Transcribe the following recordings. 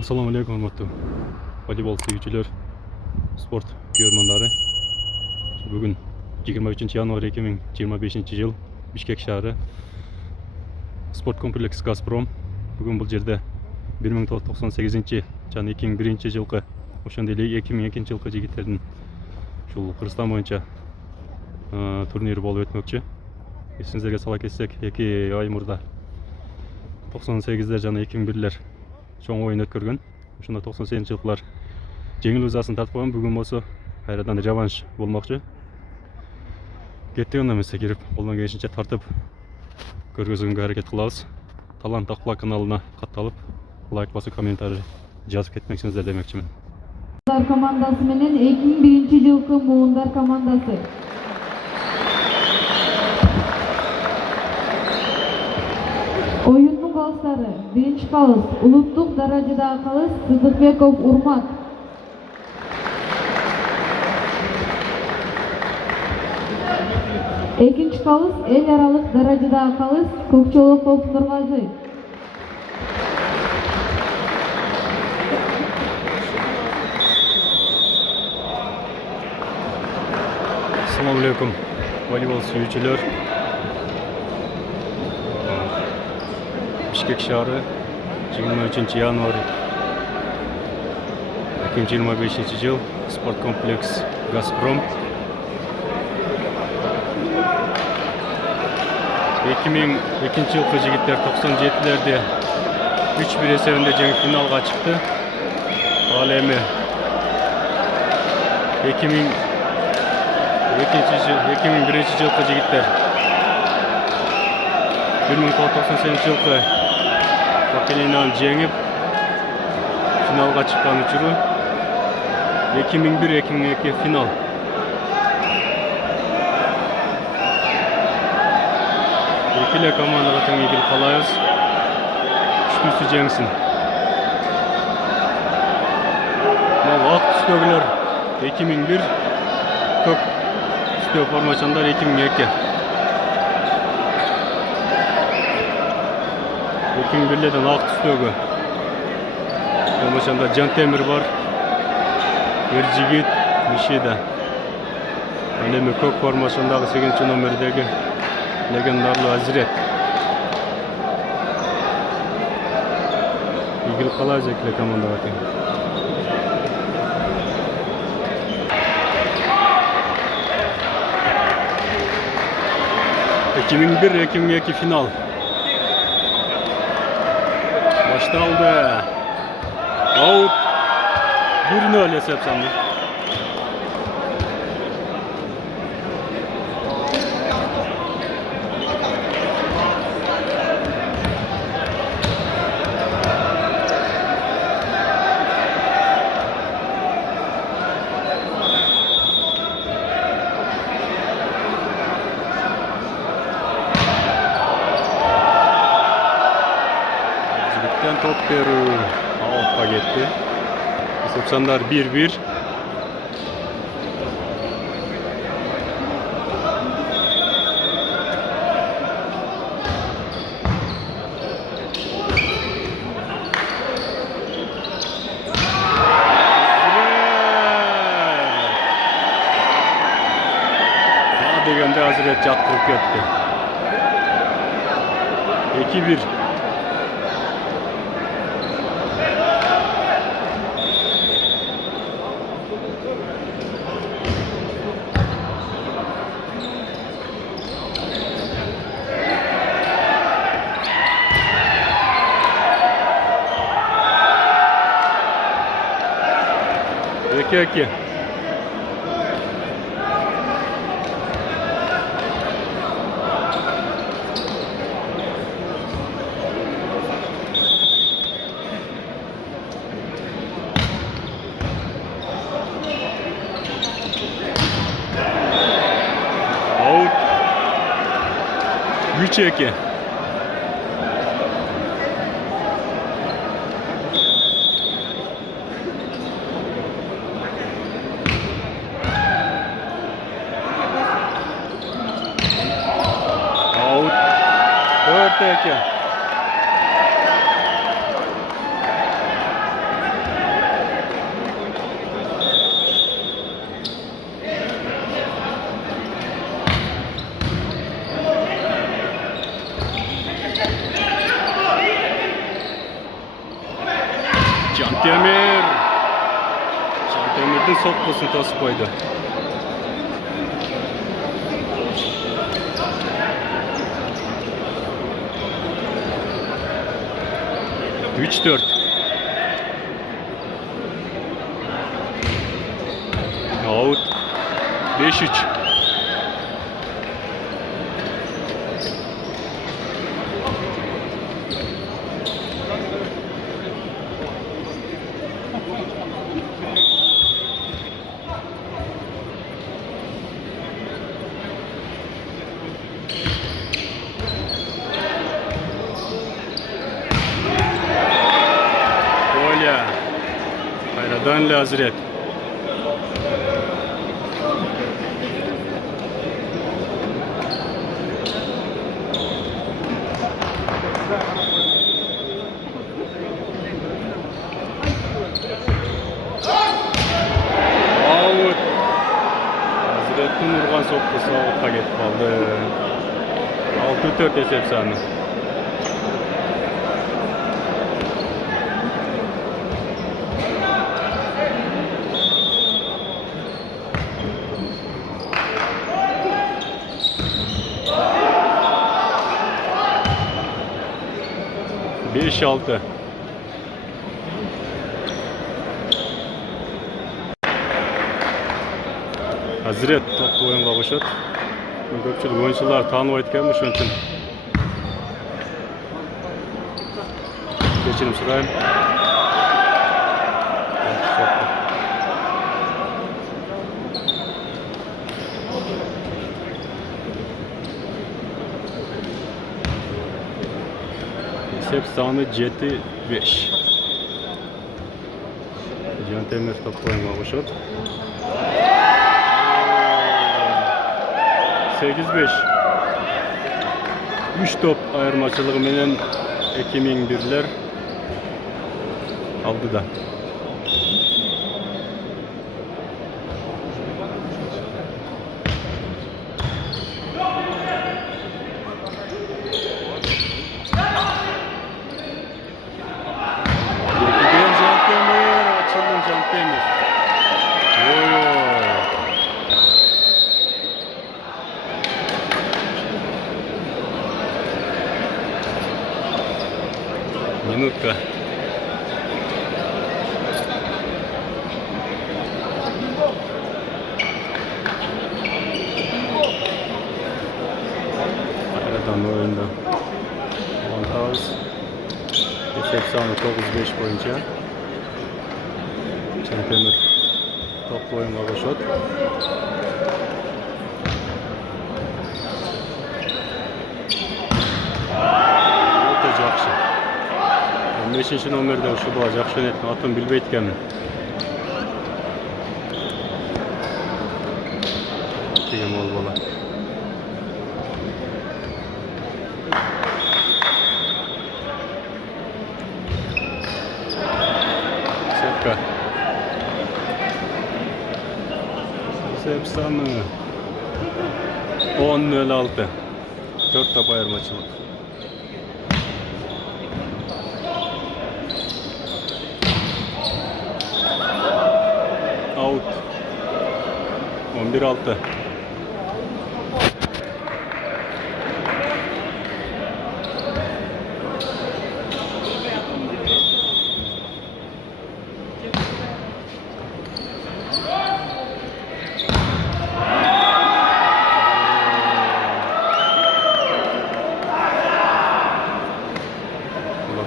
Assalamu alaikum hurmatly voleybol sevgüçüler, sport görmanları. Bugün 23 yanvar 2025 yıl Bishkek şehri sport kompleksi Gazprom. Bugün bu жерде 1998 жана 2001 жылкы ошондой эле 2002 жылкы жигиттердин ушул Кыргызстан боюнча турнири болуп өтмөкчү. Эсиңиздерге сала кетсек, 2 ай мурда 98 жана 2001 чоң оюн өткөргөн. Ошондо 98 жылкылар жеңил ызасын тартып койгон. Бүгүн болсо кайрадан реванш болмокчу. Кеттик эмесе кирип, колдон келишинче тартып көргөзгөнгө аракет кылабыз. Талант Акбулак каналына катталып, лайк басып, комментарий жазып кетмексиңиздер демекчимин. Командасы менен 2001 жылкы Муундар командасы. Oyunun kalsları, birinci kalız, Ulutluk darajadagı kalız, Sıdıkbekov Urmat. Ekinci kalız, el aralık darajadagı kalız, Kökçolokov Nurgazı. Assalamu alaikum voleybol sevgüçüler. Bishkek şehri 23 yanvar 2025 yıl sport kompleks Gazprom. 2002 жылкы жигиттер 97'lerde 3-1 эсебинде жеңип финалга чыкты. Ал эми 2001 жылкы жигиттер 1998 жылкы Кокелинаны жеңип финалга чыккан учуру 2001-2002 финал. Экиле командага тең ийгилик каалайбыз. Күчтүүсү жеңсин. Мына ак түстөгүлөр 2001, көк түстө формачандар 2002. 2001'lerden ак түстөгү формачанда Жан Темир бар, Эржигит, Мишида. Ал эми көк формачандагы 8 номердеги легендарлуу Азирет. Ийгилик каалайбыз экиле командага тең. 2001-2002 final başlandı. Out 1-0 esep sandı. Top berүү аутка кетти. Esep sanlar 1-1. Degende Hazret çattırıp gitti. 2-1. Peki. Out. 3-2. Peki. Cantemir. Cantemir'in sokmasını tasıp koydu. Üç dört. Out. 5-3. Gol ya. Hayradan Hazret. Hazret'in vurgan sokkusu out'a getip kaldı. 6-4 esep sani. Beş altı. Hazret toplu oyunga koşat. Köpçülük oyuncular tanıp aytkanmış onun için. Kechirim surayım. Esep sani 7-5. Cantemir toplu oyunga koşat. 8-5. 3 top ayırmaçılığı menen Ekimin birler aldı da. Yekiden Cantemir, açılın Cantemir. Minutka. Aradan oyunda. Montauz. Esep sani 9-5 boyunca. Cantemir toplu oyunga koşat. Öte jakşı. 15. номерде ушул бала жакшы ойнойт. Атын билбейт экенмин. Деген ол бала. Сепка. Esep sani 10-06. 4 top ayırmaçılık. Out. 11-6.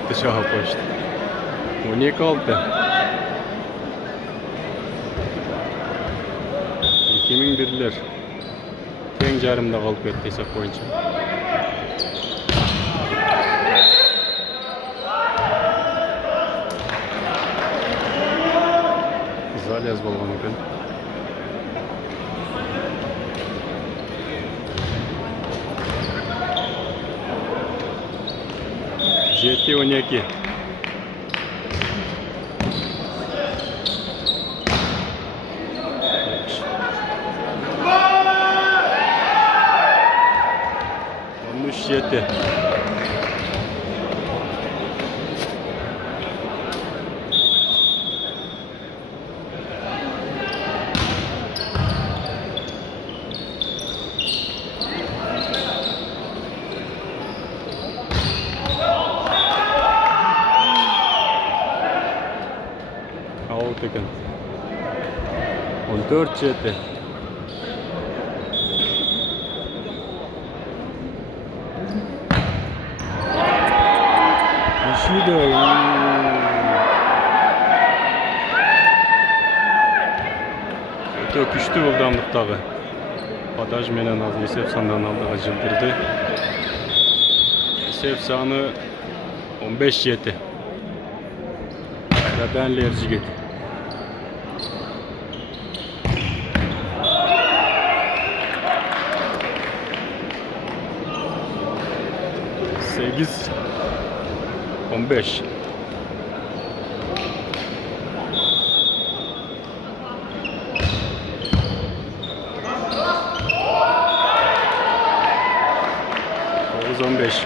Dışarı koştu. 12-6. Ekimin birler. Teң жарымда қалып кетті есеп бойынша. Залез болған екен. Жеті 12. Жеті. ekan. 14-7. Ishida. Öte күчтүү ылдамдыктагы подаж менен азыр эсеп сандан алдыга жылдырды. Эсеп саны 15-7. Кайрадан Лержигет. Sekiz 15. Dokuz 15.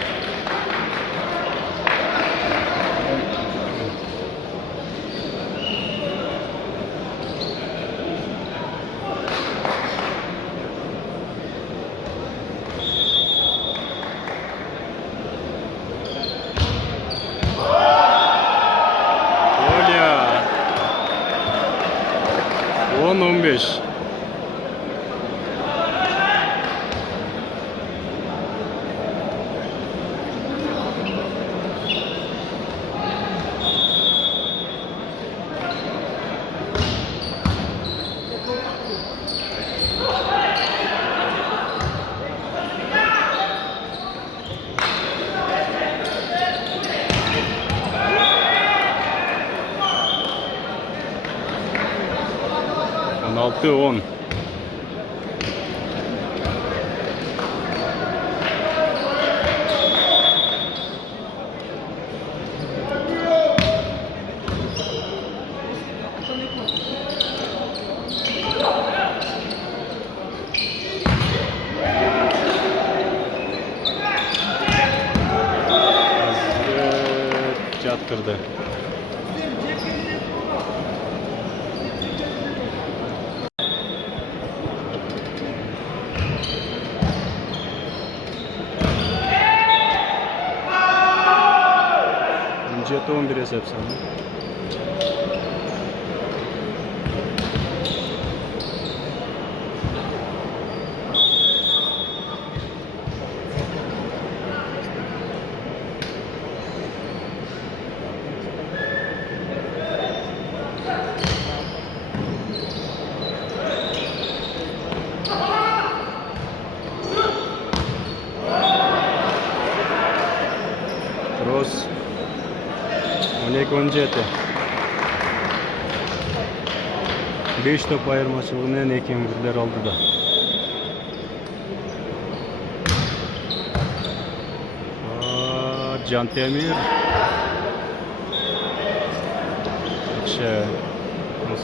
Olya. 10-15. Altı 10. Çattırdı. Jet 11 hesap sanırım. Cross 12-17. 5 top ayırmaçılığından ekemgirler aldı da. Can Temir.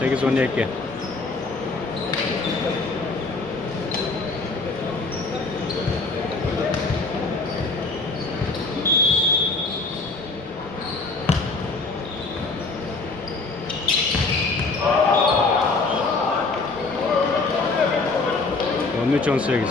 18-12. On 18.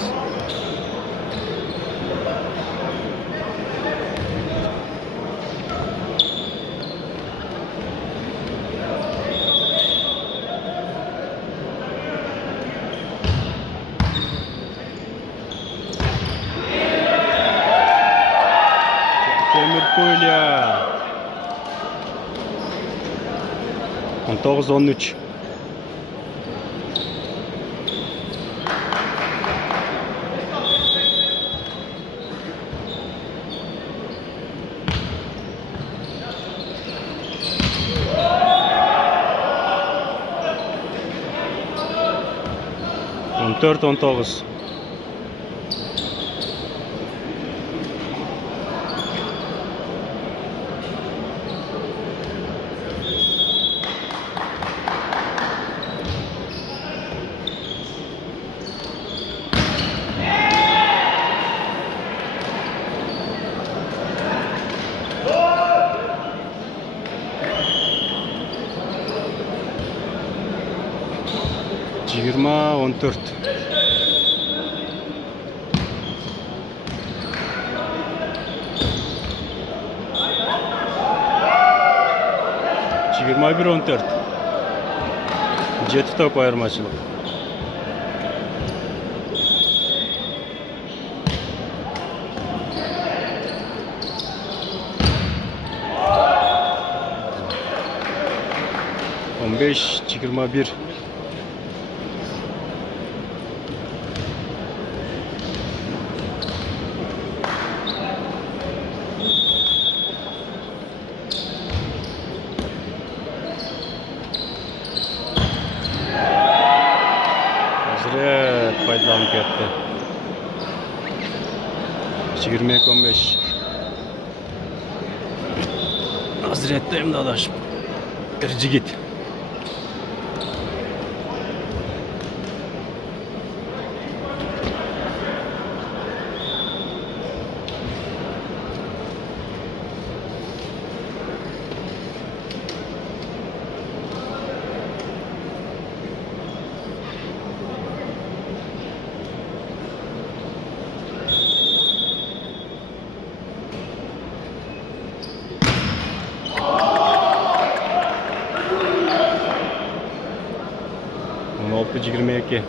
Demirkolya 19-13. On 4-19. Жиырма 14. Жиырма 1-14. 7 top ayırmaçılık. On beş, 21. Hazret faydalanıp yattı. 22-15. Hazretteyim dadaşım. Ircı git. On 6-22.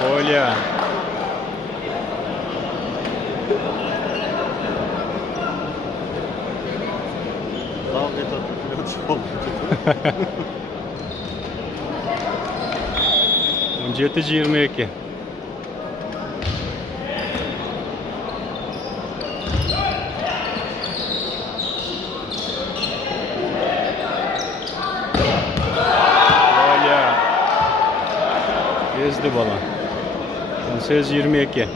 Kolya. Davet atıyor. 17-22. Kolya. Gezdi bala. 18-22.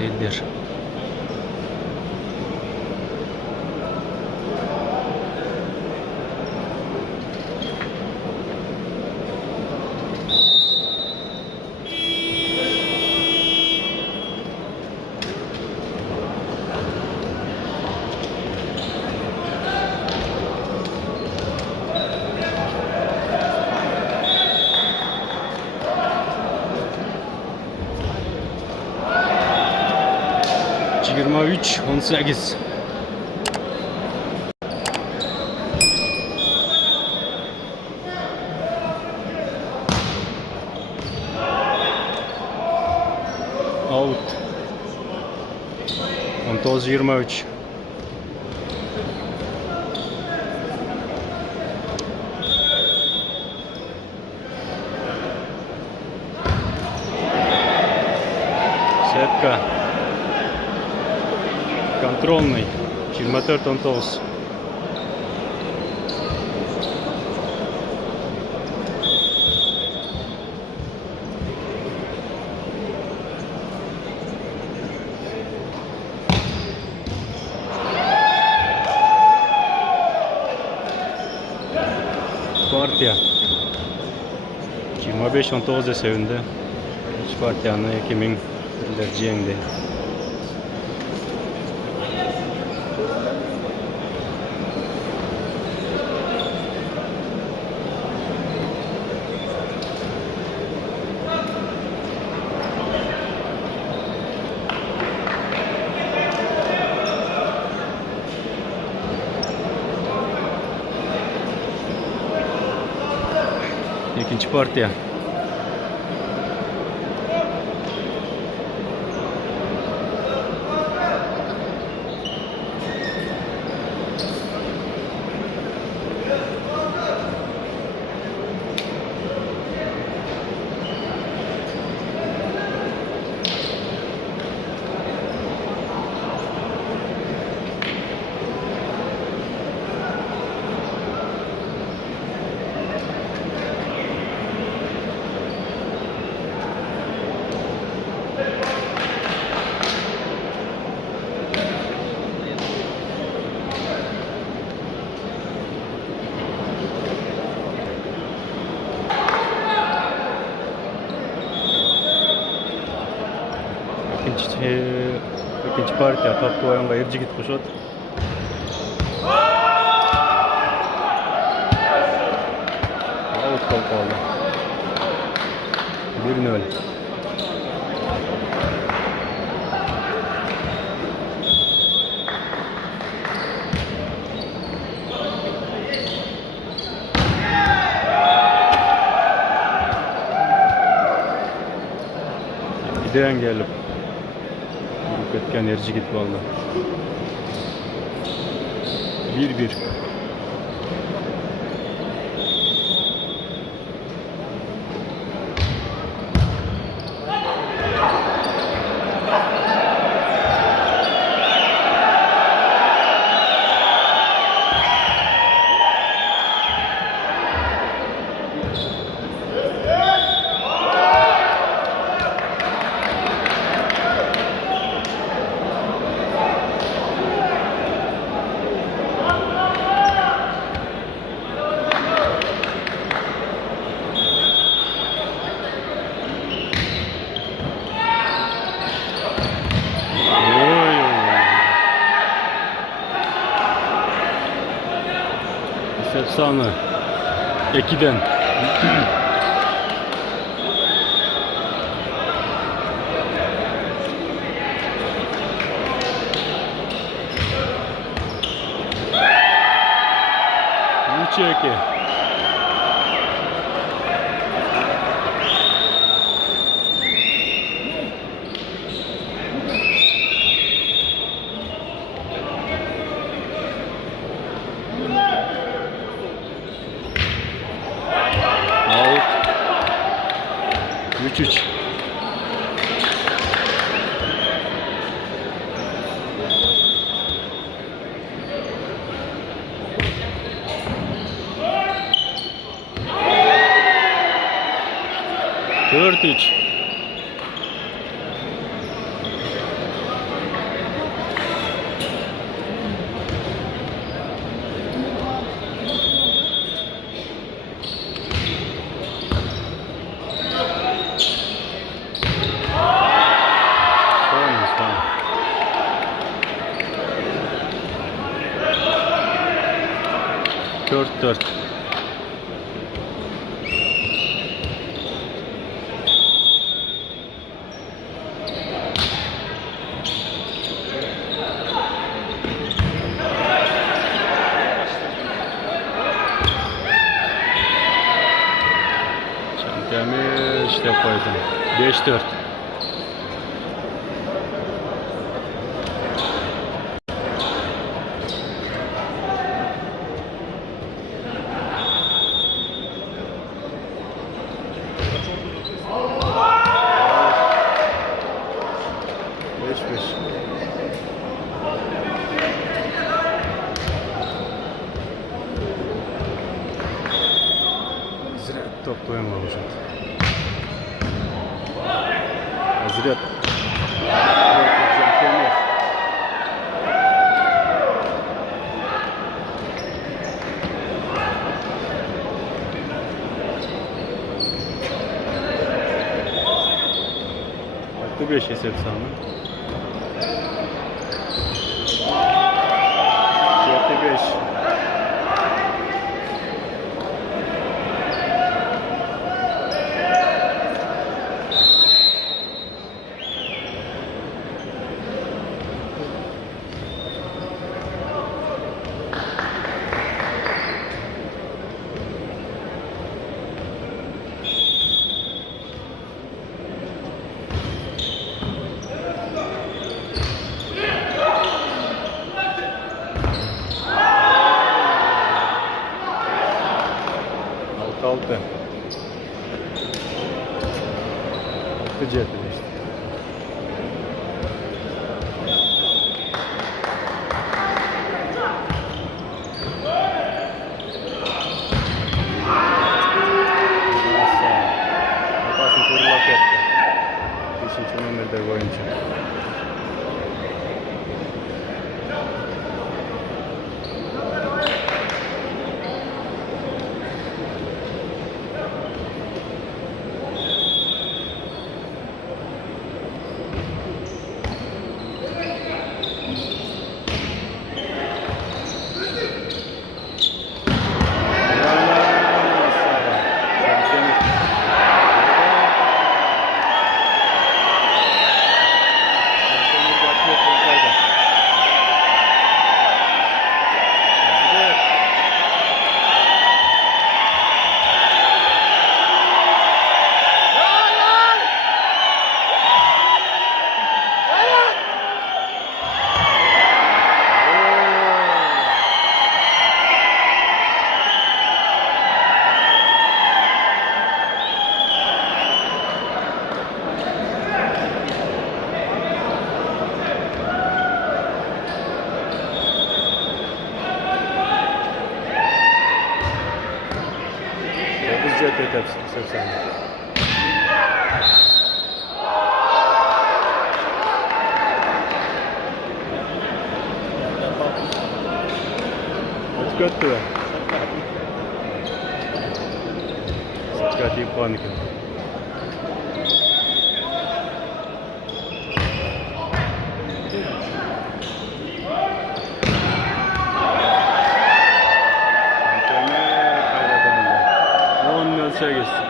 Değildir. Yirmi üç, 18. Out. 19-23. Сетка. Контрольный. 24-19. Partiya. 25-19'da sevindi. Üç partiyanı 2000 yendi. İkinci partiya. партия таптуу оюнга Эржигит кошот. Аут калды. 1-0. Giden gelip yürüp etken Ercigit valla. 1-1. Efsane. Ekiden. Üç 2. Out. 3-3. Dört üç. Dört dört. Çantemi işte koydum. 5-4. Top koyamamış. Hazret. Hakkı 5 hesap sanırım. 7-5. Altı. Altı cephe işte. Опасный турлак это. 1000 номер oyuncu. kötü 80. Maç kötü be. Sıçkat iyi puan iken. Ölçüye geçsin.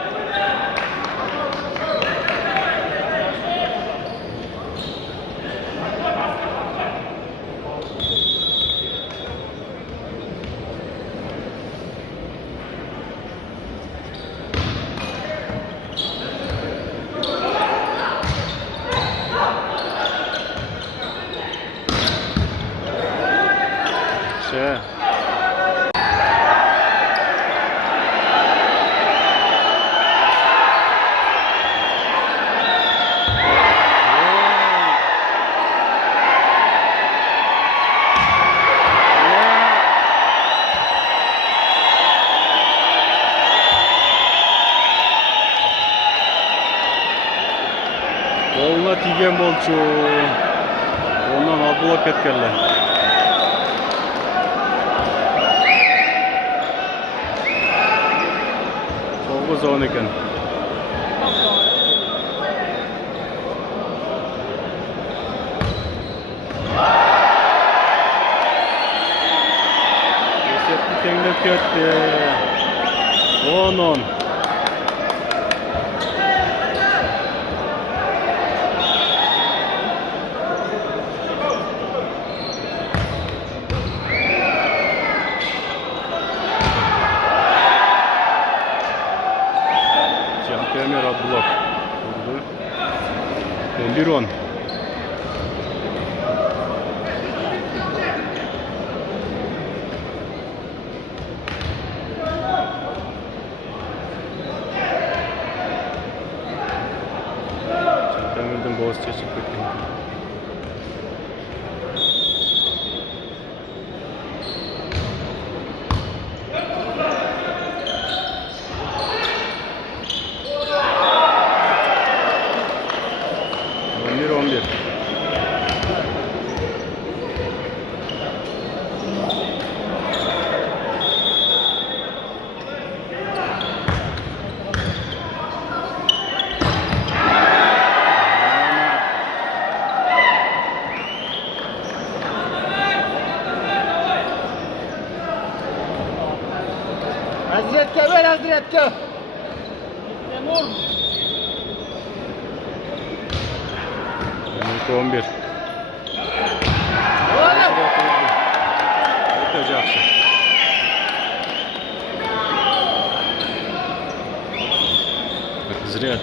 Қолына тиген болчу. Ondan Abdullah ketkenler. To'qqiz 10 ekan. Esepni tenglab ketdi. 10-10. Ömer Abdullah vurdu. 11-10. Ömer'den Boğaziçi'ye çıktık. Hazretke ver Hazretke. Memur. 11. Öteceksin. Zrya.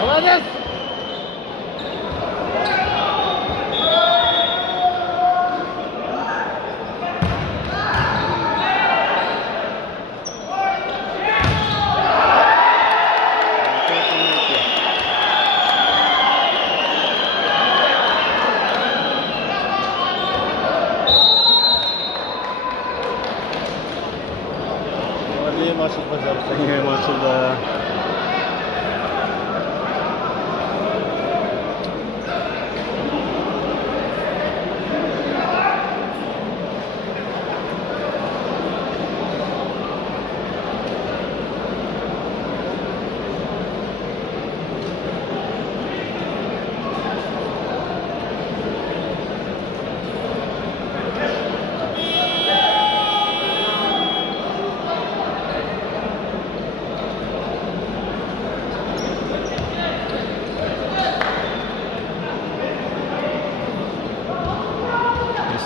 Молодец. Açıldı, pazarı. Yine açıldı.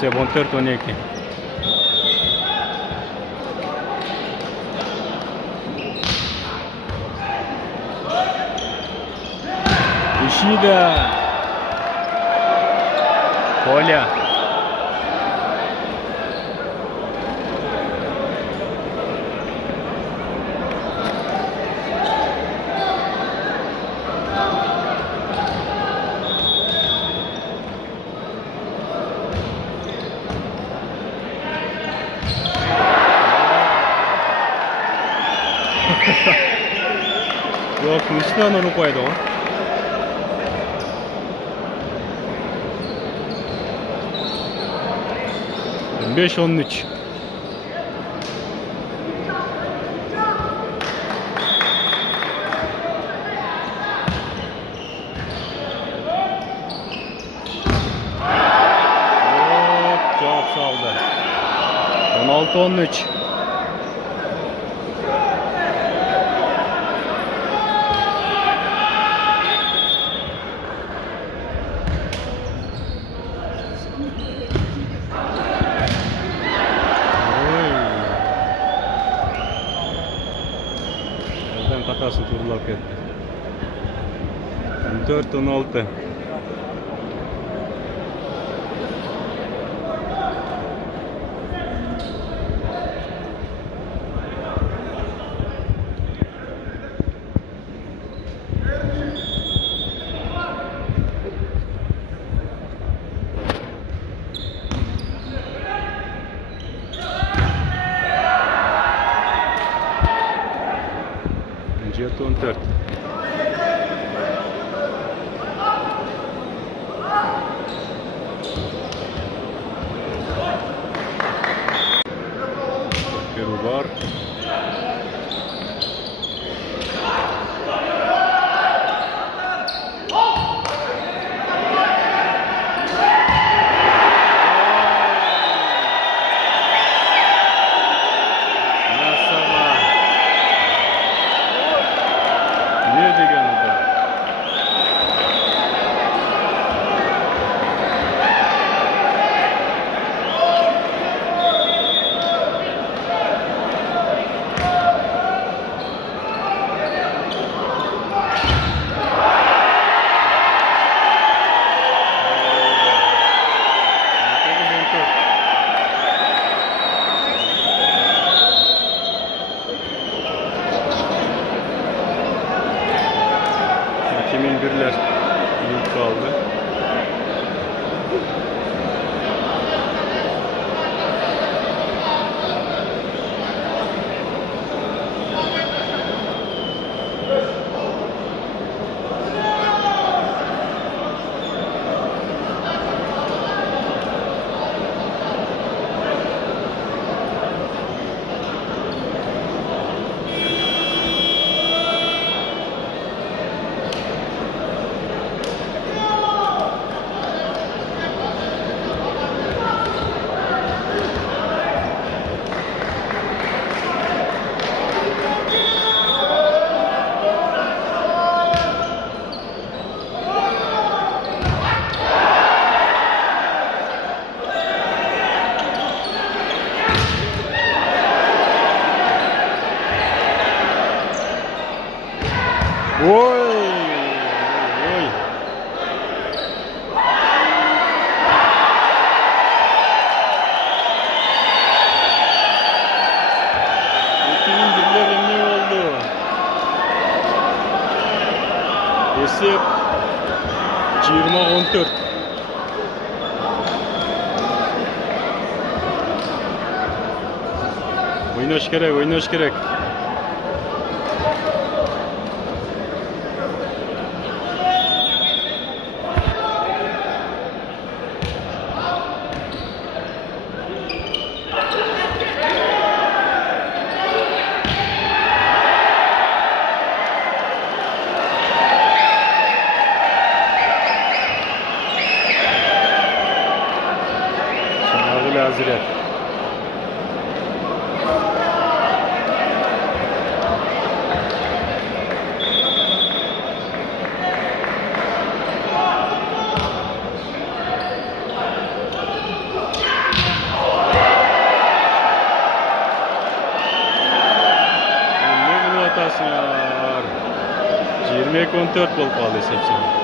Se montar toneki. Чида. Коля. Yok, üstüne onu koydu o. Beş 13. Çok saldı. 16-13. Hatasını turlak etti. 4-16. Jet 14. Var. Ne degen o da? Birler büyük kaldı. Oy! Oy! Bütün birler ne oldu? Esep 20-14. Oynaş gerek, oynaş gerek. Hazret. Ne bunun hatası var? 20-14 bol kaldı hepsini.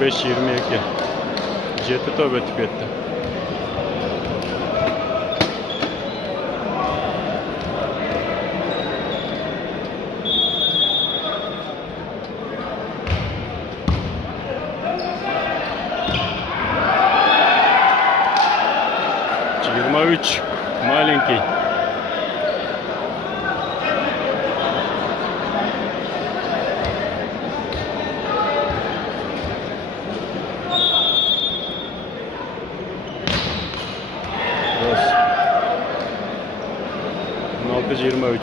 25-22. Jeti top ötüp etti. Üç malinki. Roz. 16-23.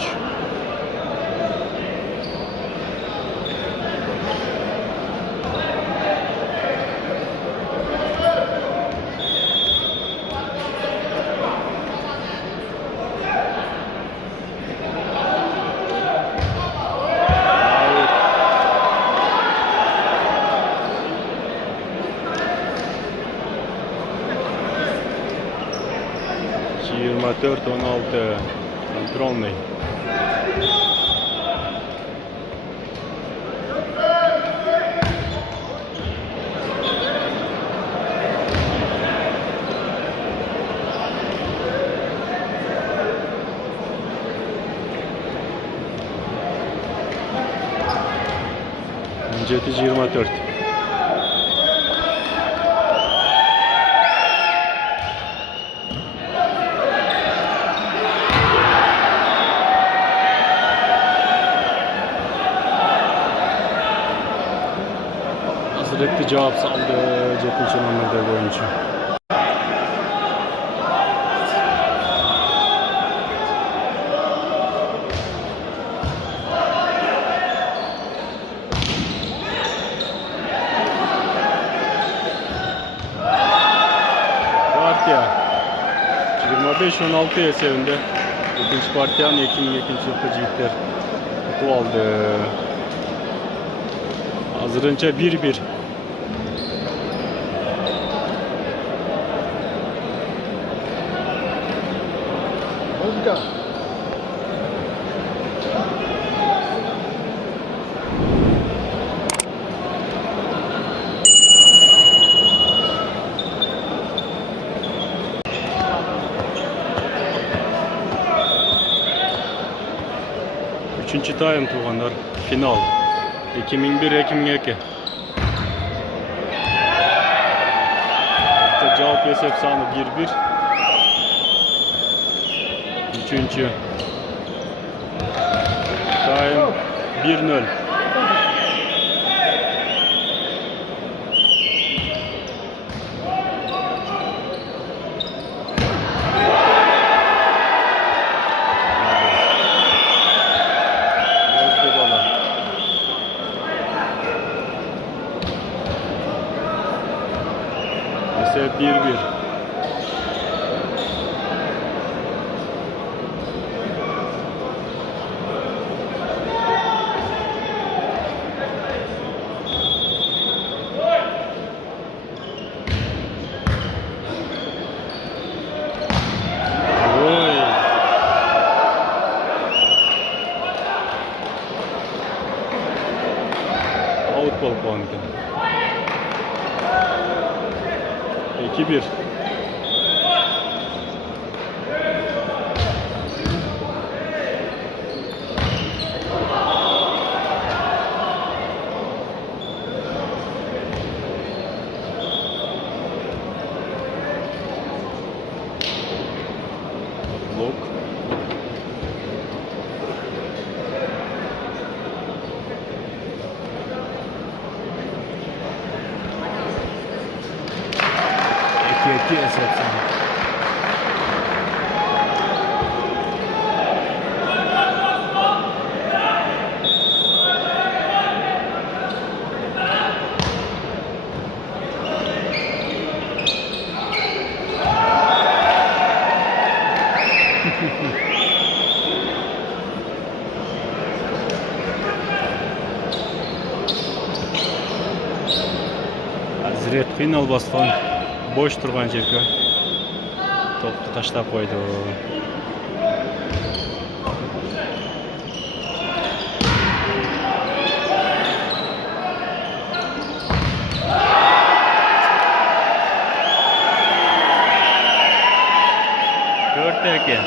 Amateur 16 контрольный. Jeti 24. Sürekli cevap saldı Jet'in çalınmadığı oyuncu. Partiya 25-16 esevinde ikinci partiyanın ikinci yılkıcılıklar kutu aldı. Hazırınca 1-1. Muzika. Üçüncü time tuğanlar. Final. 2001-2002. Cevap esef sanı 1-1. Üçüncü time 1-0. Esef 1-1. Outball puanı. 2-1. Blok. Eki esepsen. Hazret final bastan boş turgan жерге toptu taşlap koydu. 4-2.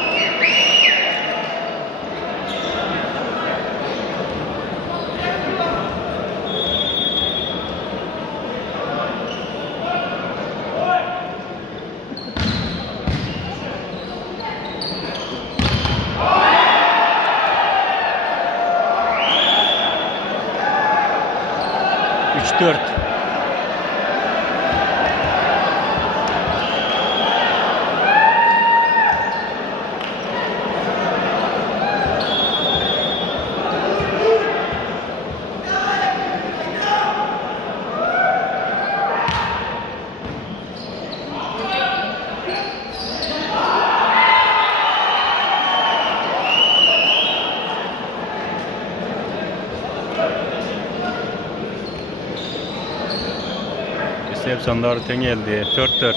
Üç dört. Resepsiyonlar tengeldi. 4-4.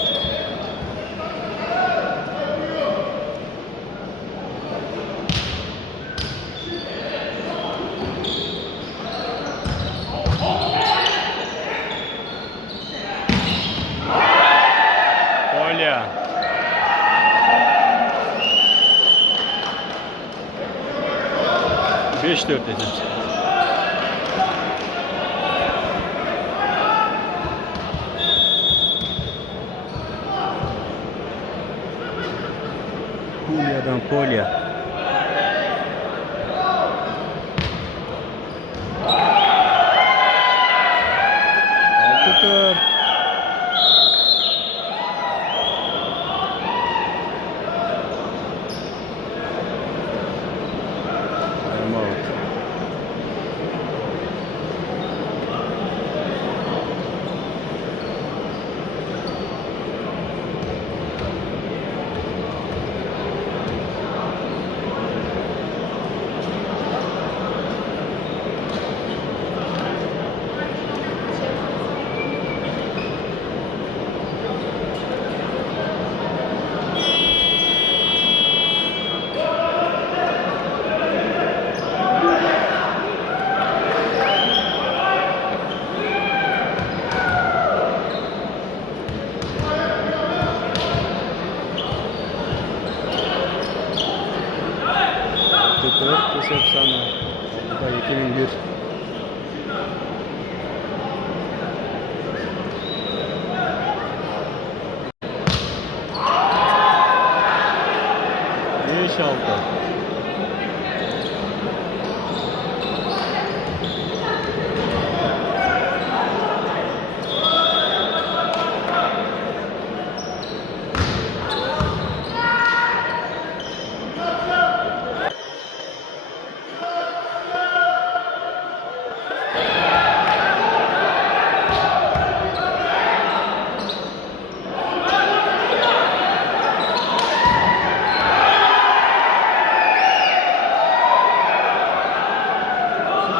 Kolya. Beş dört resepsiyon. Kolya'dan Kolya. Altı dört. Timeout. Dört resepsiyonu. Bu da 2001. Beş altı.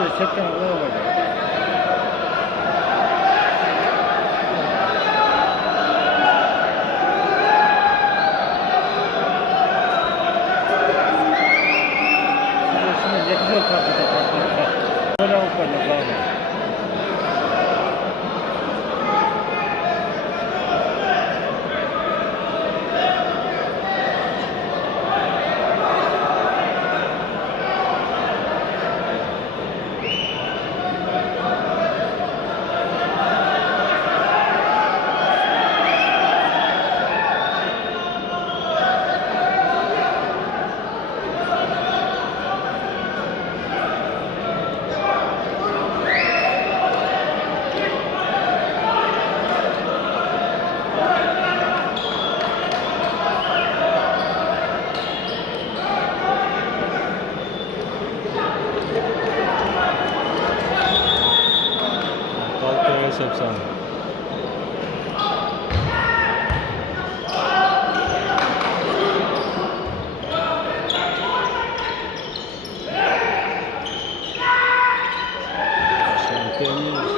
Recepten olamadı. Şimdi ne güzel tatlı tatlı. Böyle olmadı zaten. Resepsiyon. Şampiyonuz.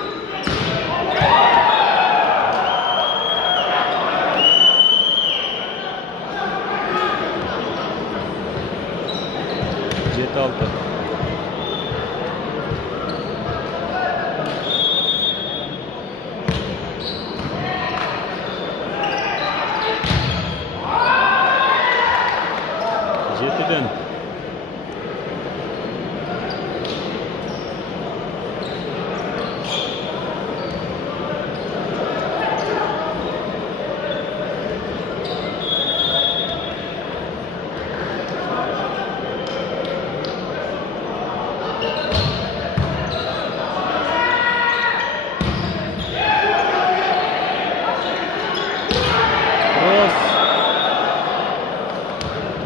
Jet altı. 7'den.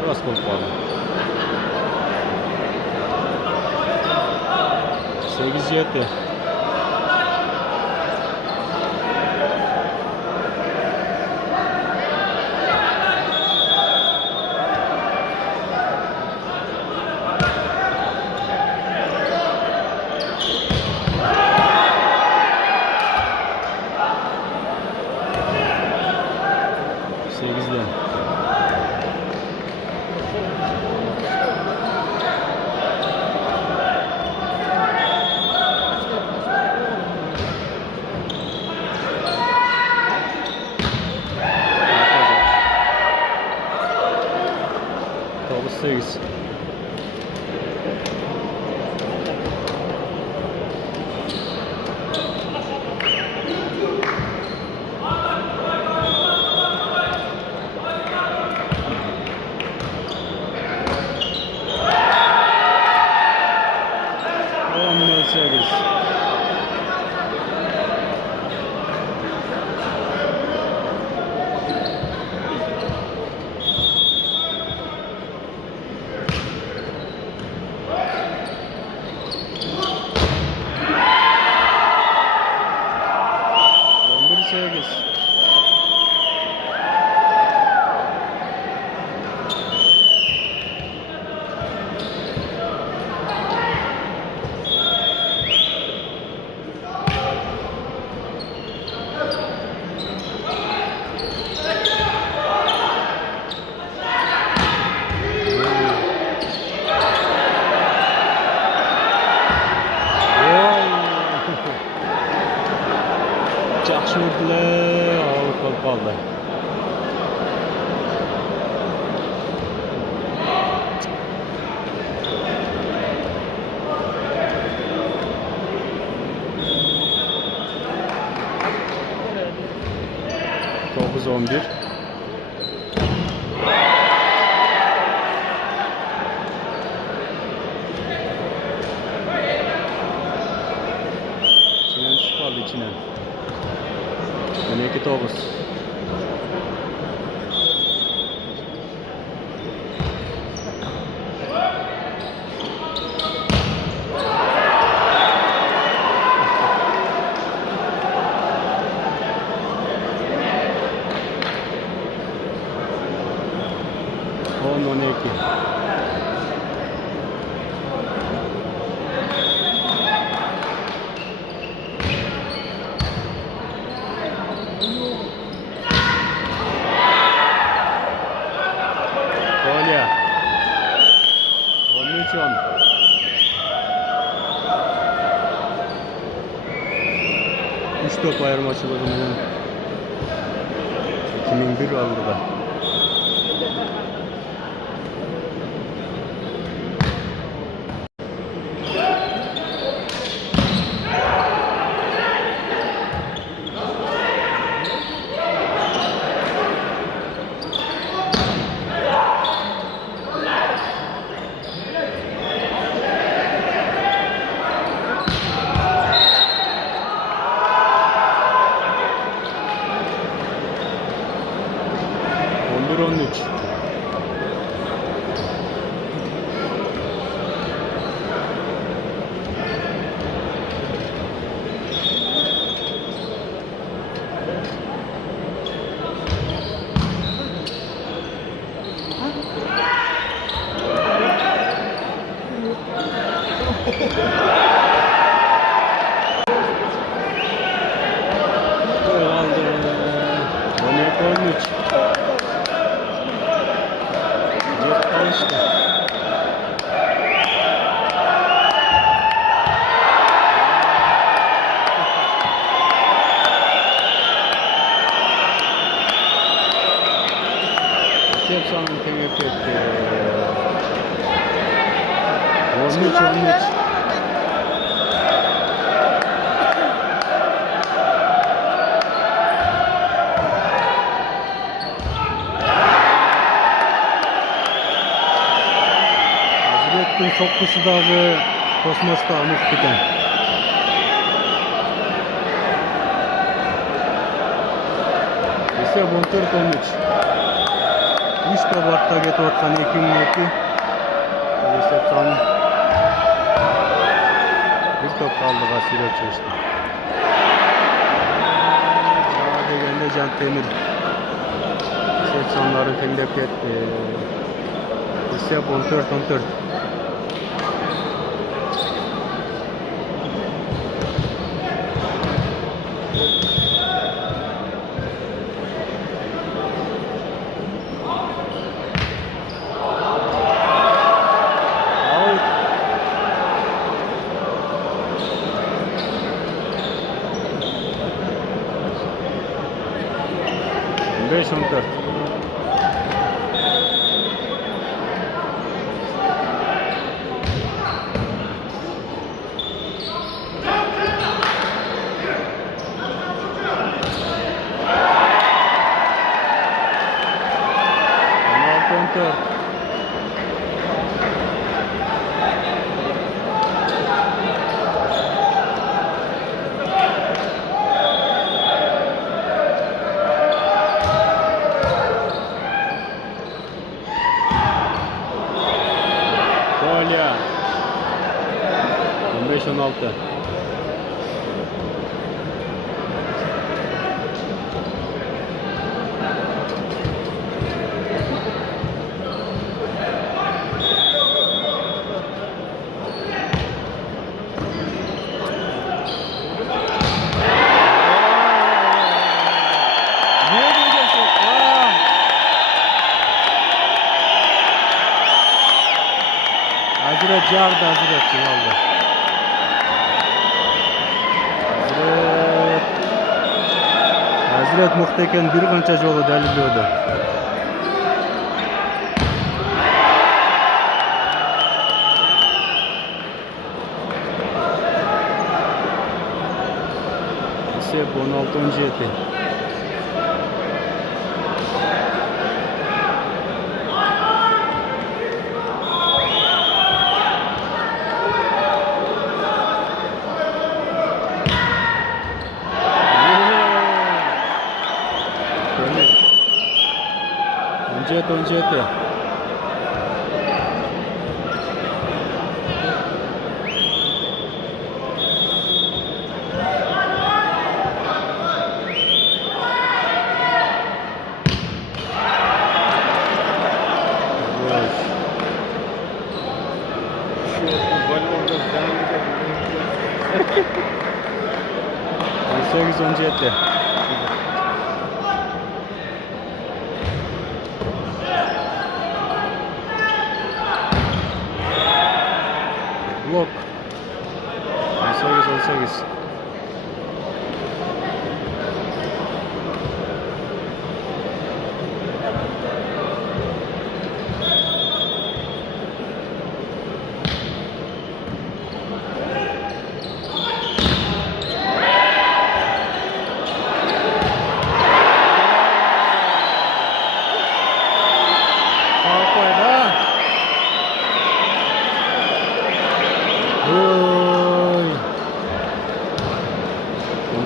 Cross gol puanı. 8-7. Sekizden. Dokuz sekiz. On sekiz. Sekiz. Yaxşı vurdular, ağır qol qaldı. Dokuz 11. İçinden çıkardı içinden. 12-9. On 12. Kolya. 13-10. Üç top ayırmacılığının 2001 Avrupa'da. On 13. Gol aldı. 12-13. Cep alıştı. Cep sandım ki 13-13. Hazrettin sokkusudağı kosmosta amuk biten. Ese 14-13. 3 tabakta getip atkan 2-2. Esep sanı. Bir top kaldı Gasire çeşti. Sağa degende Can Temir. Esep sanları tenglep etti. Esep 14-14. Beş 14. Kolya 15-16. Hazret yardı Hazret Çivaldı. Hazret muhteken bir kança jolu deliliyordu. Esep 16-17. Onjete. Sekiz Onjete. Blok 18-18. Oy.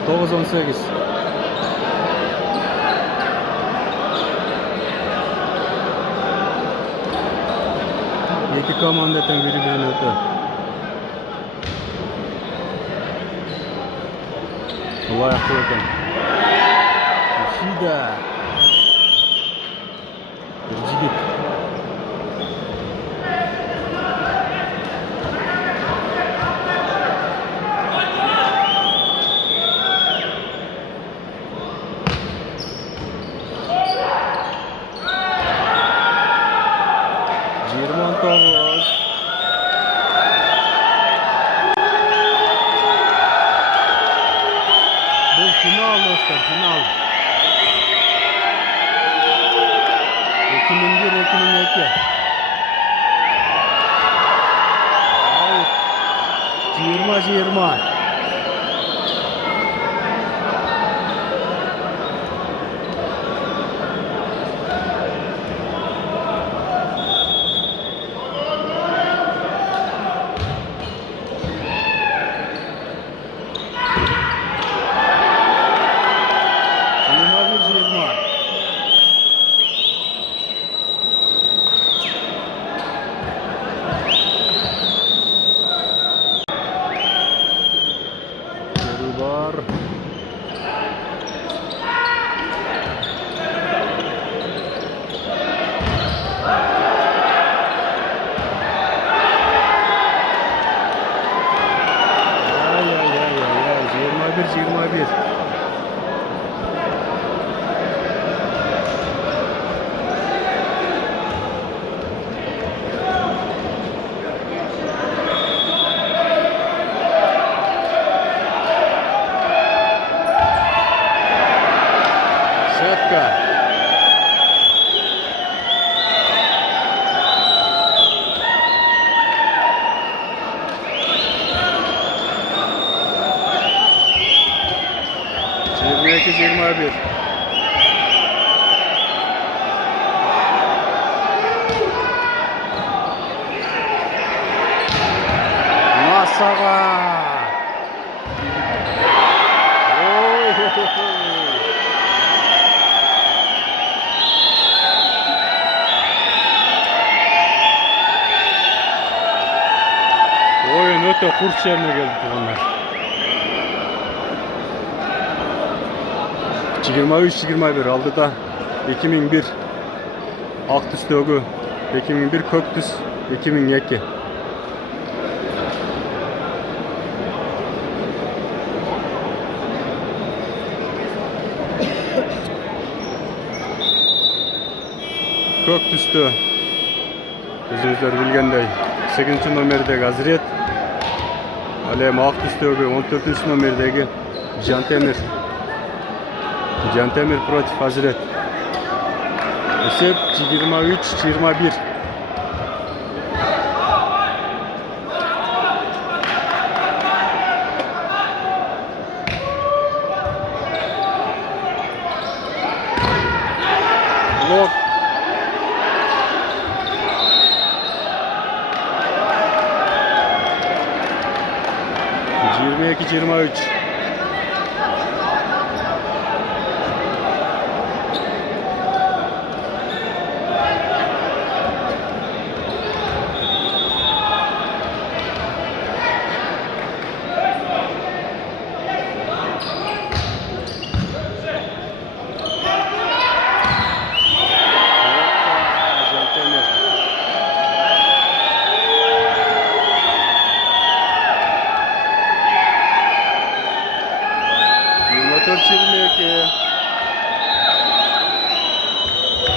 19-18. İki komandadan birbirine öte. Allah ayakta öten. Şida. Jigit. Bu final dostlar, final. 2001-2002. 20-20. Var. Ay ay ay ay ay 21-21. Setka. Çevirmeye 21. Masaga. Oy. Oyun öte kurs yerine geldi onlar. 23-21 aldı da 2001 Aktüs Dögü 2001 Köktüs 2002. Köktüs'tü özünüzler bilgендей 8 номердеги Азирет ал эми Актүстөгү 14 номердеги Жантемир против Азирет. Esep 23-21. Blok. Yirmi 23. Motor çevirmeye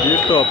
bir top.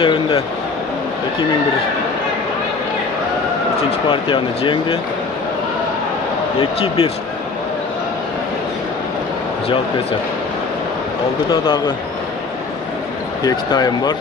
Esevinde 2001 3. partiyanı yendi. 2-1 Jalp Esef. Aldıda dağı Pekitayım var.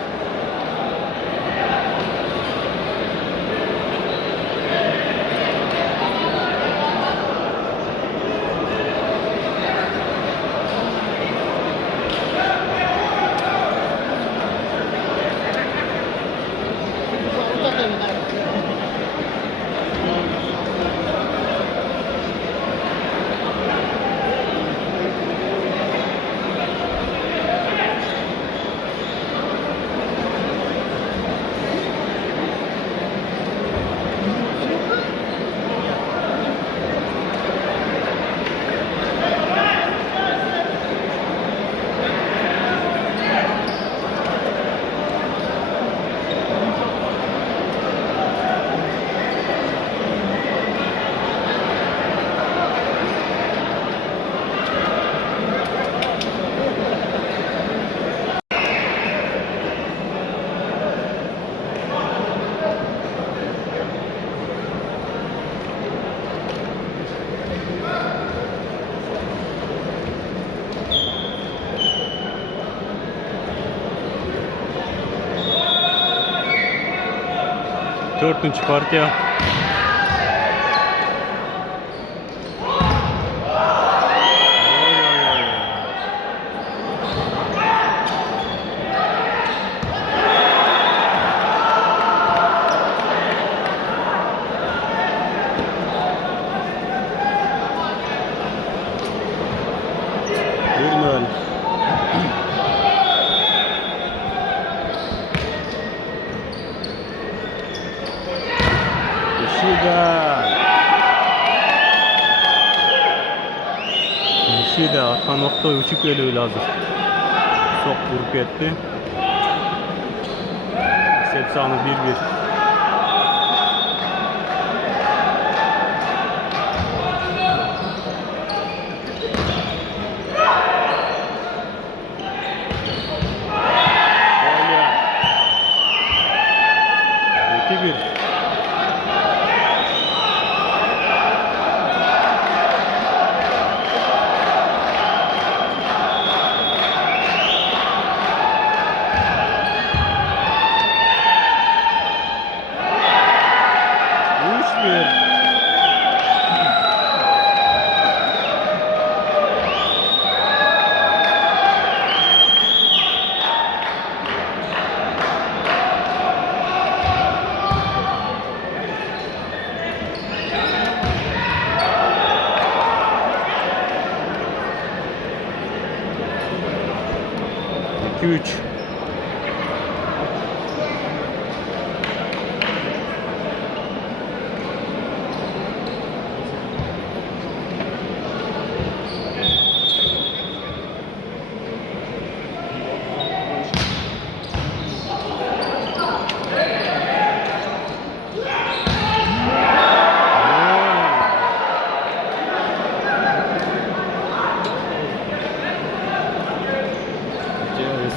4. partiya. Girmel. Nishida atkan nokta uçuk öyle hazır. Sok vurup etti. Set sağını 1-1. Üç.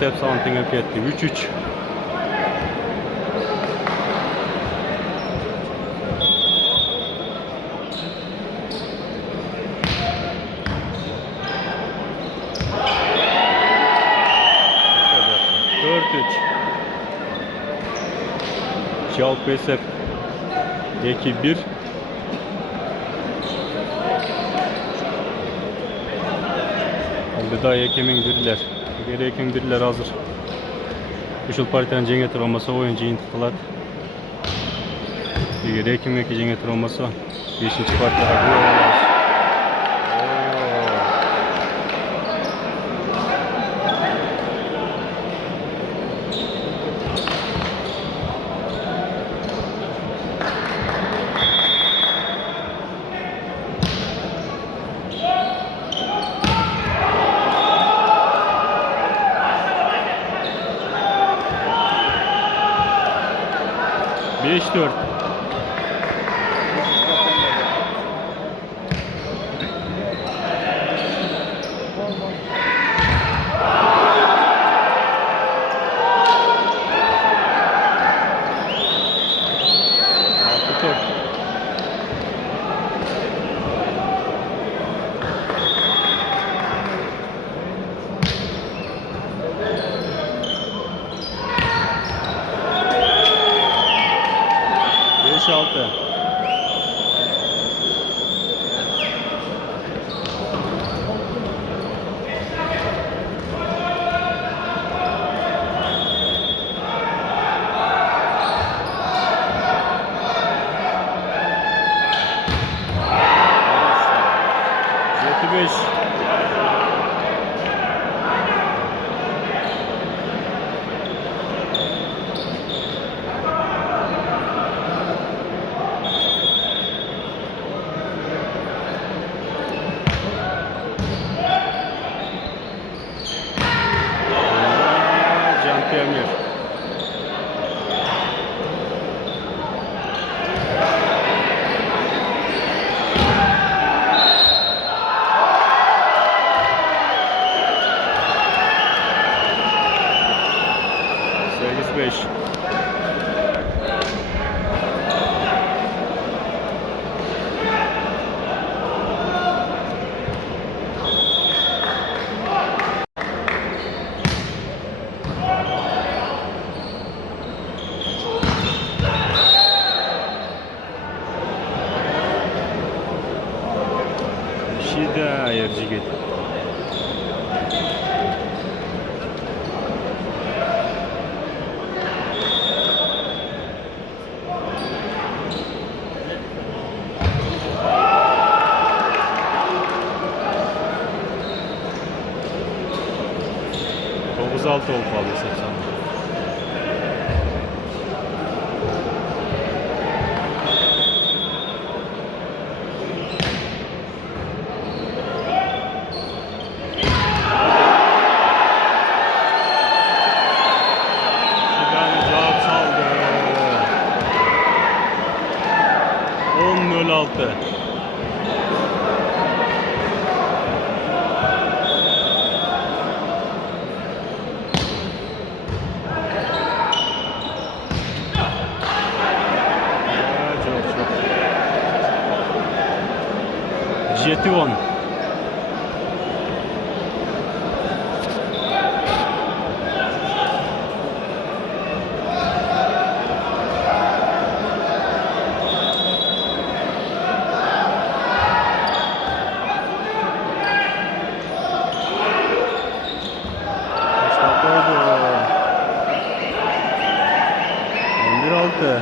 Recep something hak etti. 3-3. Çalpesep 2-1. Aldı da yekemin biriler. Gereken biriler hazır. Uşul partiden cengetir olmasa oyuncu intiqalat. Gereken iki cengetir olmasa 5. partida. 5-4. 7 ayır jigit. Dokuz altı olup aldı 80. Şuradan cevap saldı. 10-06. Jeti 10. Kaç dakika oldu? 11-6.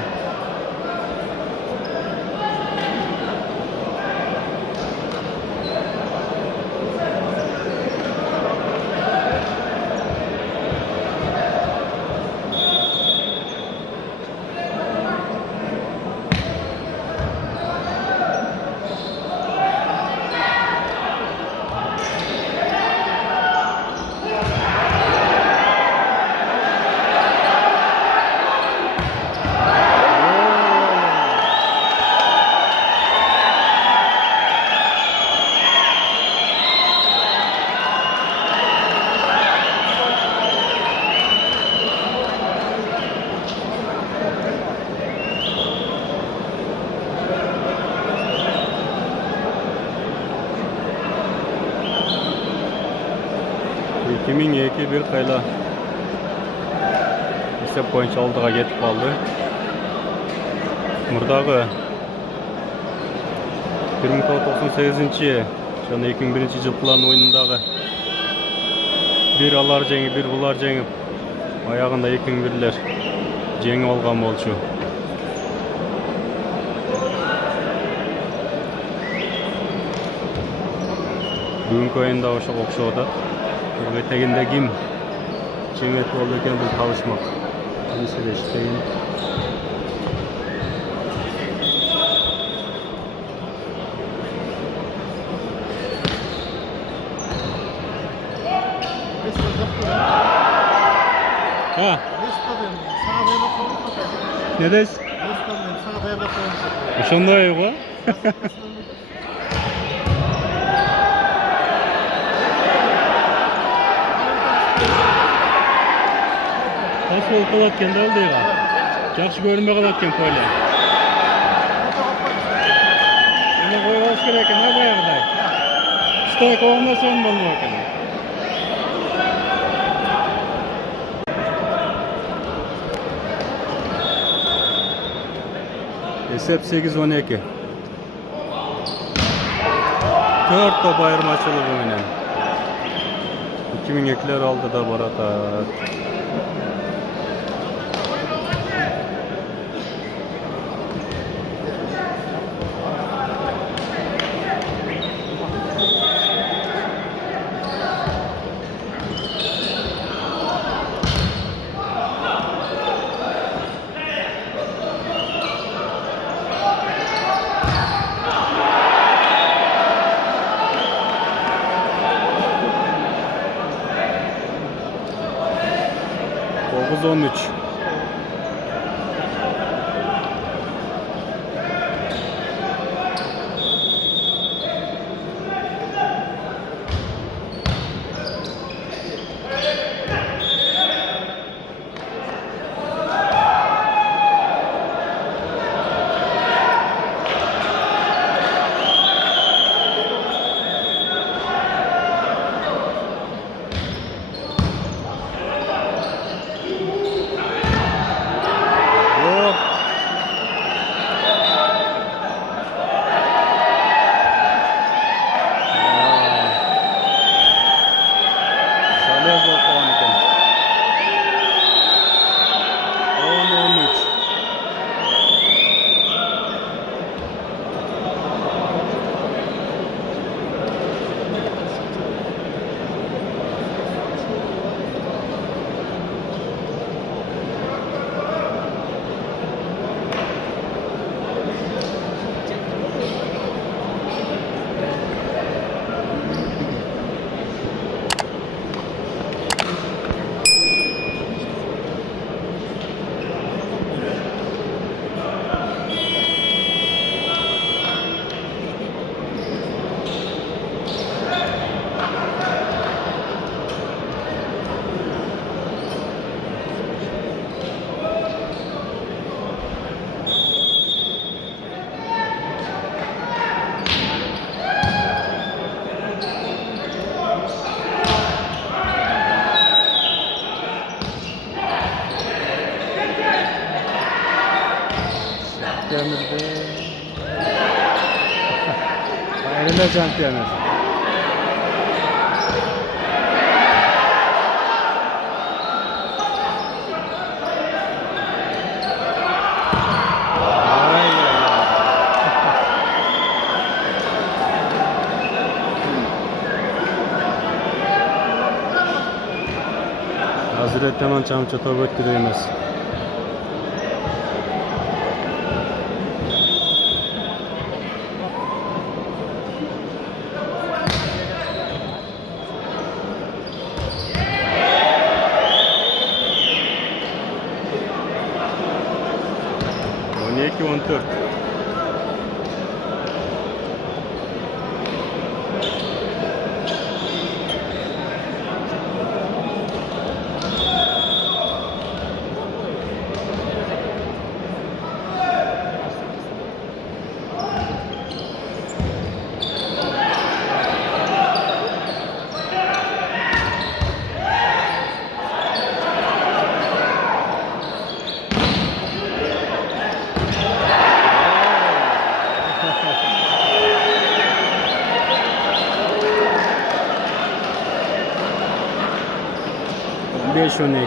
Kimin yeki bir kayla esep boyunca olduğa ketip kaldı. Murdağı 1998-ci және 2001-ci жылқылардың ойынындағы bir алар жеңіп, bir бұлар жеңіп, аяғында 2001-лер жеңіп алған болчу. Бүгінгі ойында ошо окшоодо. Öteginde kim cemiyet olurken bu kavuşmak. Lisede işleyin. Ha? Ne des? Şunda yok o. Nasıl kalatken de oldu ya. Жақсы görünme kalatken böyle. Bunu koyuyoruz gereken ne bayağıday? Stay kovanda son bulma bakalım. Esep 8-12. 4 top ayırmaçılığı oynayan. 2002'ler aldı da barata. Dokuz 13. Italia şampiyonu. Ay, ay, ay. Hazret hemen çamça tobat gidemez. Ki 14. Beş 12.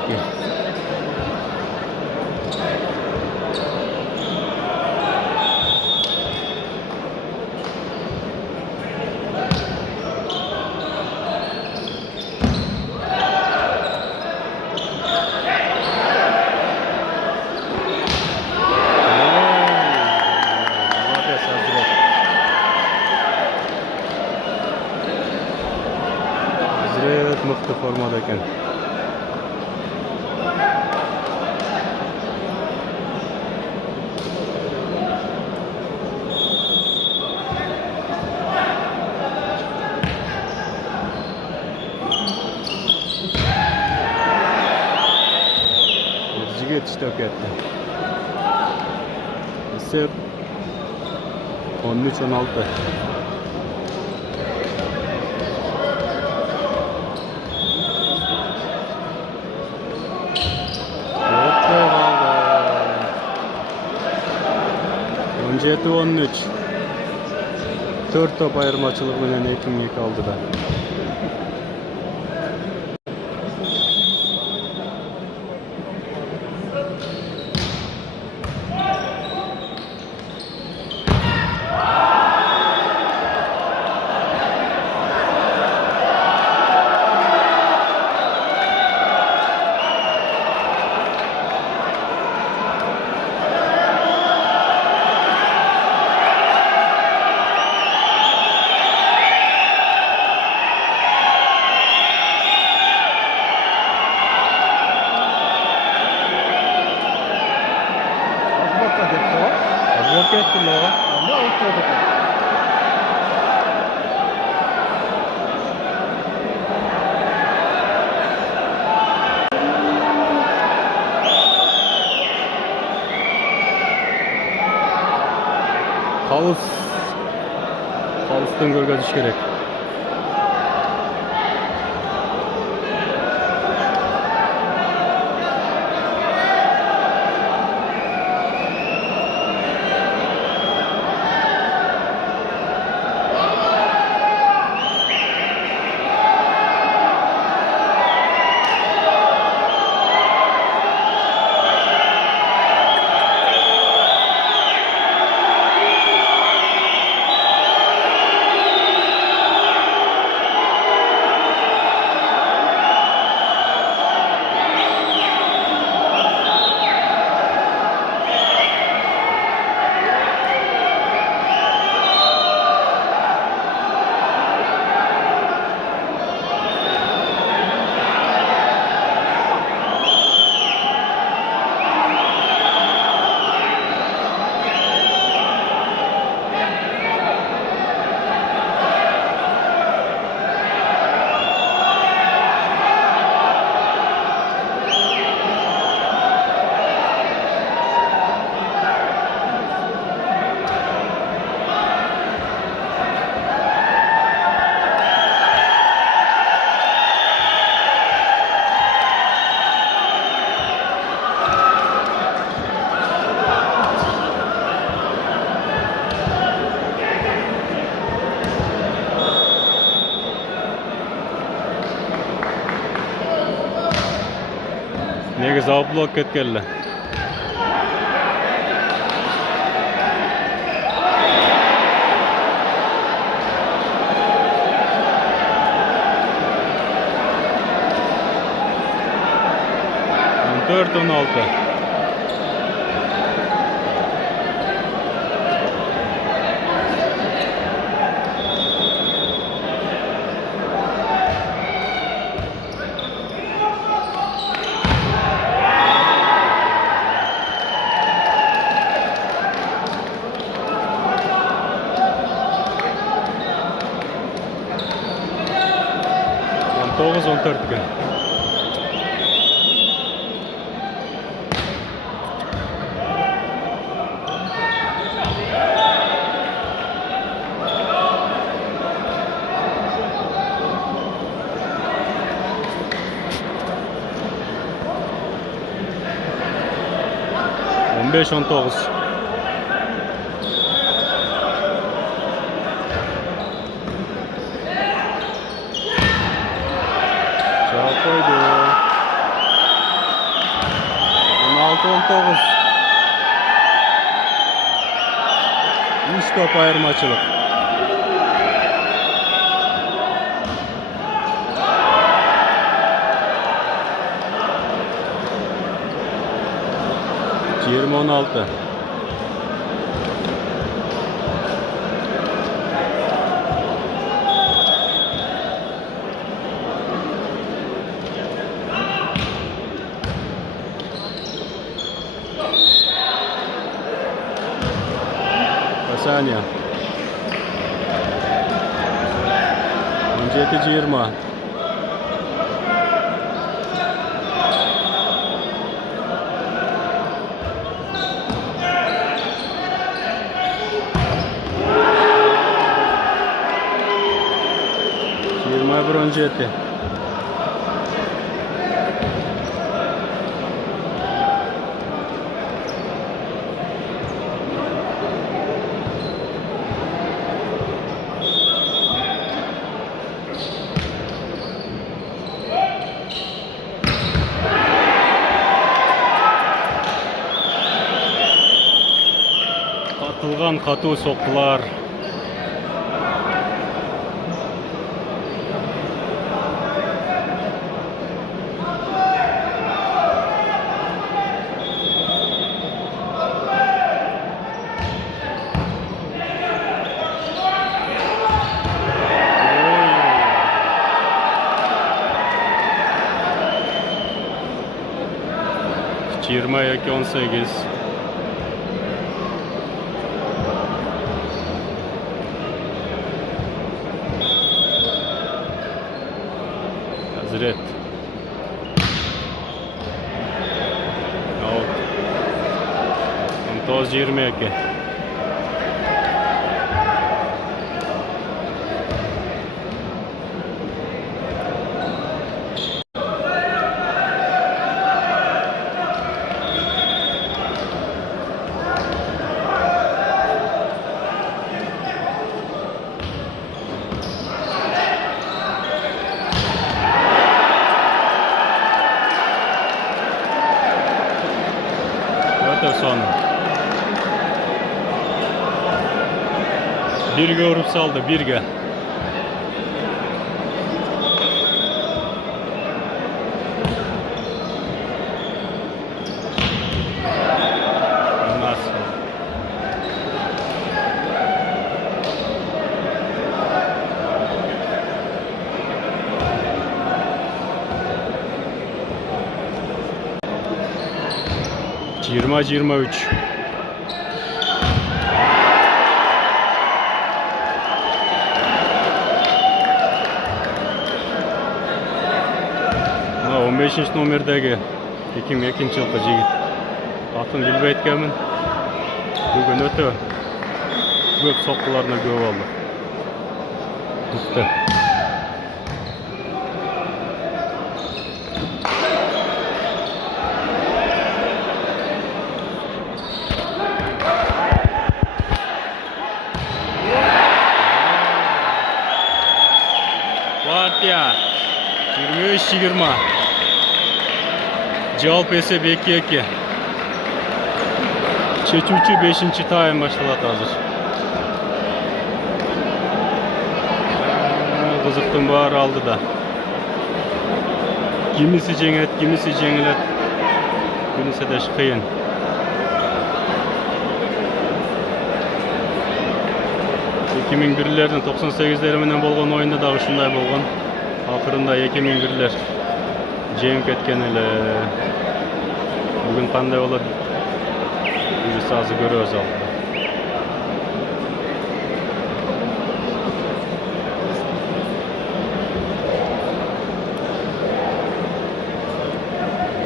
Hazret mıhtı formadayken. Yetişti o kette. Sır 13-16. Önce 13. 4 top ayırmaçılığıyla Ekim kaldı da. Roket lo. Ne oldu? Kalıstın gölgediş gerek. Негизи алып блок кеткенле. Dört 16. To'g'riz 14 ga. On beş 19. Cevap koydu. 16-19. 3 top ayırmaçılık. Yirmi 16. Saniye. 17-20. Bir 17. Katılgan katı soktular. Yirmi 18. Hazret. Out. 19-22. Son. Bir görüp saldı, birge. Nasıl? Yirmi 23. Mına 15-nji nomerdägi 2002-nji ýylky jigit. Atyn bilbeýtkämin. Bugün öte köp sokularyna köp boldy. Tuttu. Partiya 23-20. Cevap esebi 2-2. Çeçuçu 5. time başladı hazır. Kızıktın bağır aldı da. Kimisi cenget, kimisi cengilet. Kimisi de şıkıyın. Kimin birlerden 98'lerimden bolgan oyunda da uşunday bolgan. Akırında 2001'ler cenk etken ele. Bugün kanday ola birisi azı görüyoruz aldı.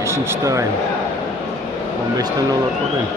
Beşinci de aynı. 15'ten dolar buradayım.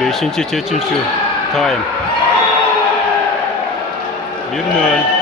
Beşinci, çeçinci time. 1-0.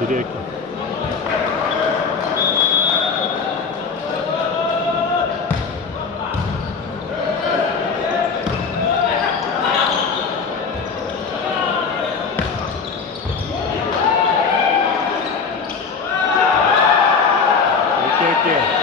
Direkt. Okay.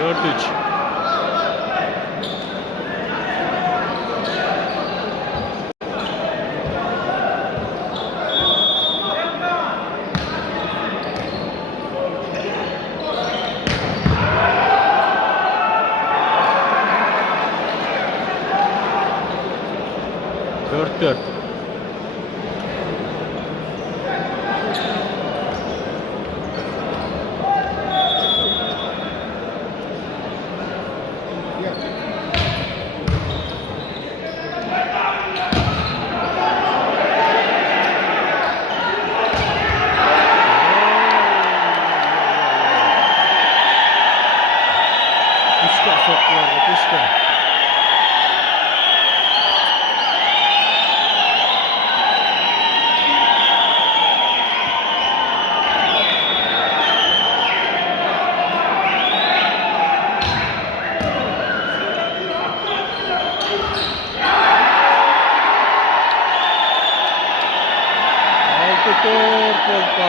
4-3. Dört dört.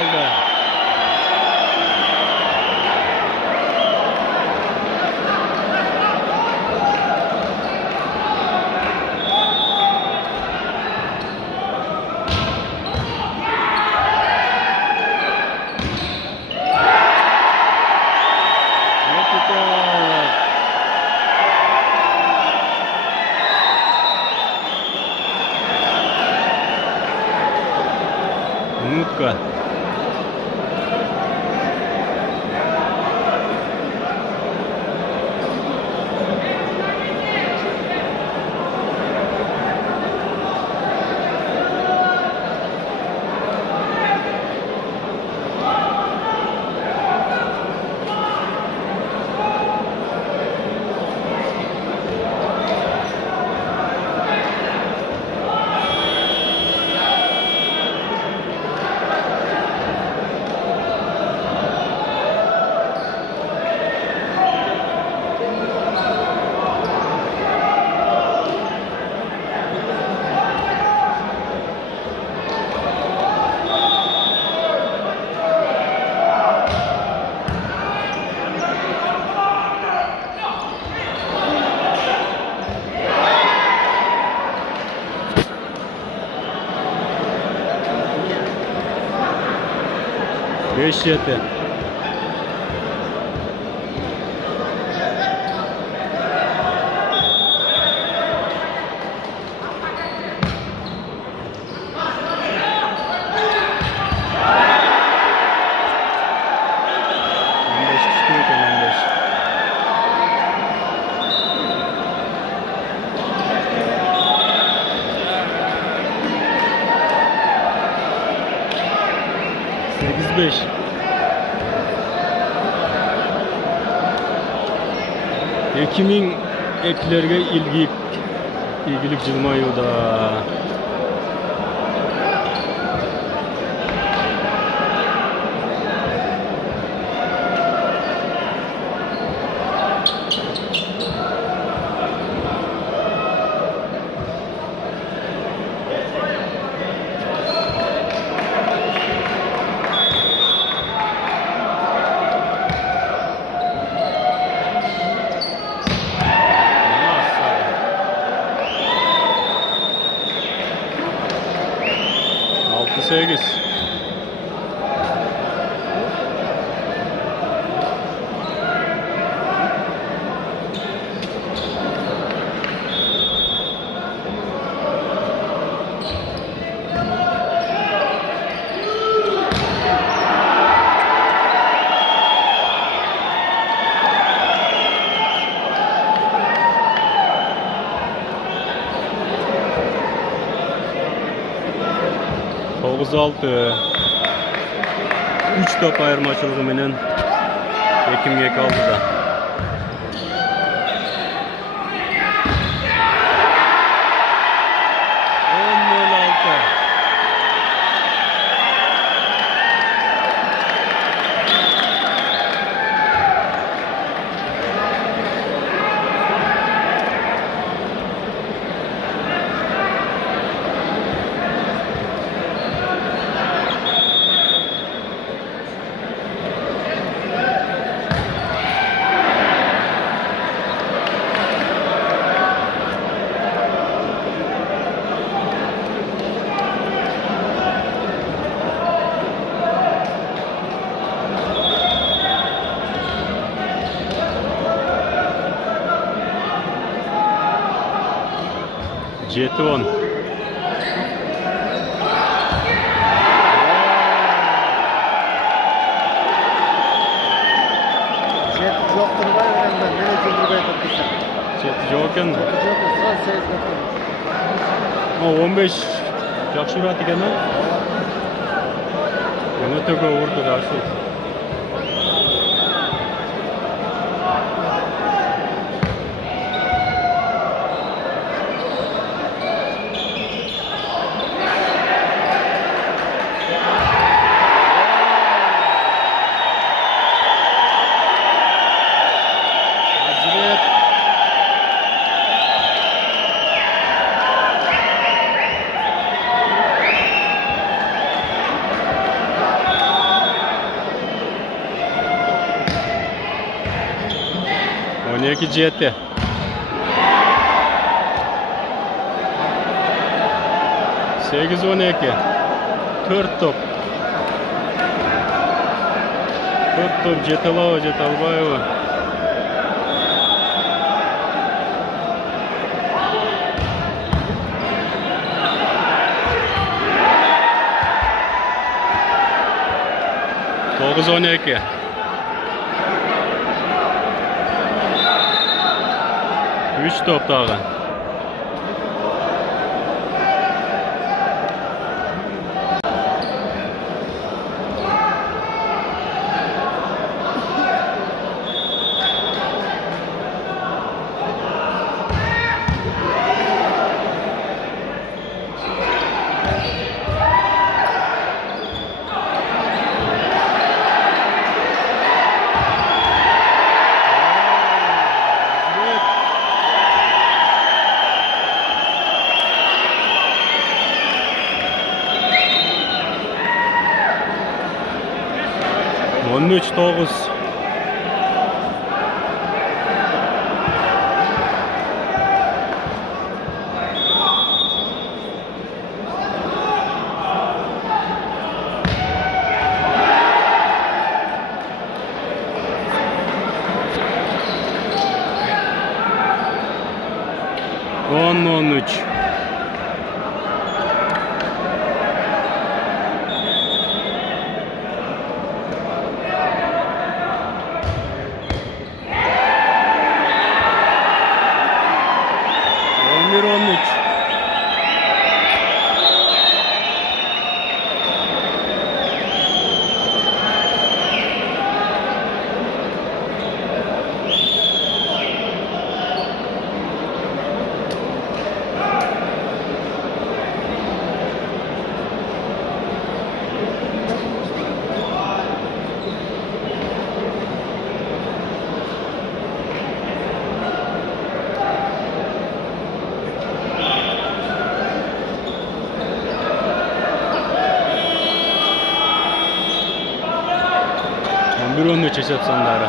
aldı. Nutka. Beş yedi. Sekiz beş. Ekim'in eklerge ilgilik cılmayı da. Altı sekiz. Toğuz altı. 3 top ayırmaçılığı menen Ekim'e kaldı da. Jeton. Jet yoqtirmay o'ynayman. Meni kuldirmay to'playsan. Jet yo'qkan. O 15 yaxshi uradi ekan. Yana to'g'ri urdi darsi. 12-7. Sekiz 12. 4 top. 4 top Jetalova, Jetalbayeva. Dokuz 12. Üç top daha. On üç 9. On üç. Bir 13. Bir 13 hesap sonları.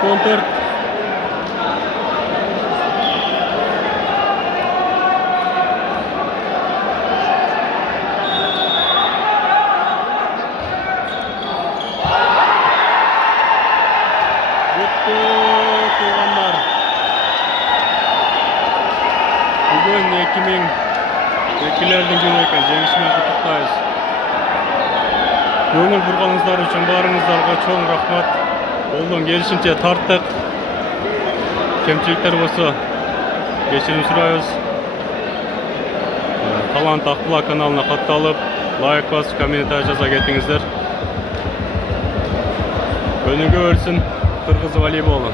Kontur. Bitti tuğanlar. Bugün 2000 vekillerden günü ekan жеңишмен куттуктайбыз. Көңүл бурганыңыздар үчүн баарыңыздарга чоң рахмат. Қолдан келишинче тарттык. Кемчиликтер болсо кечирим сурайбыз. Талант Акбулак каналына катталып, лайк басып, комментарий жаза кетиңиздер. Өнүгө өрсүн кыргыз волейболу.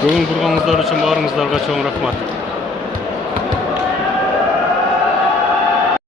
Көңүл бурганыңыздар үчүн баарыңыздарга чоң рахмат.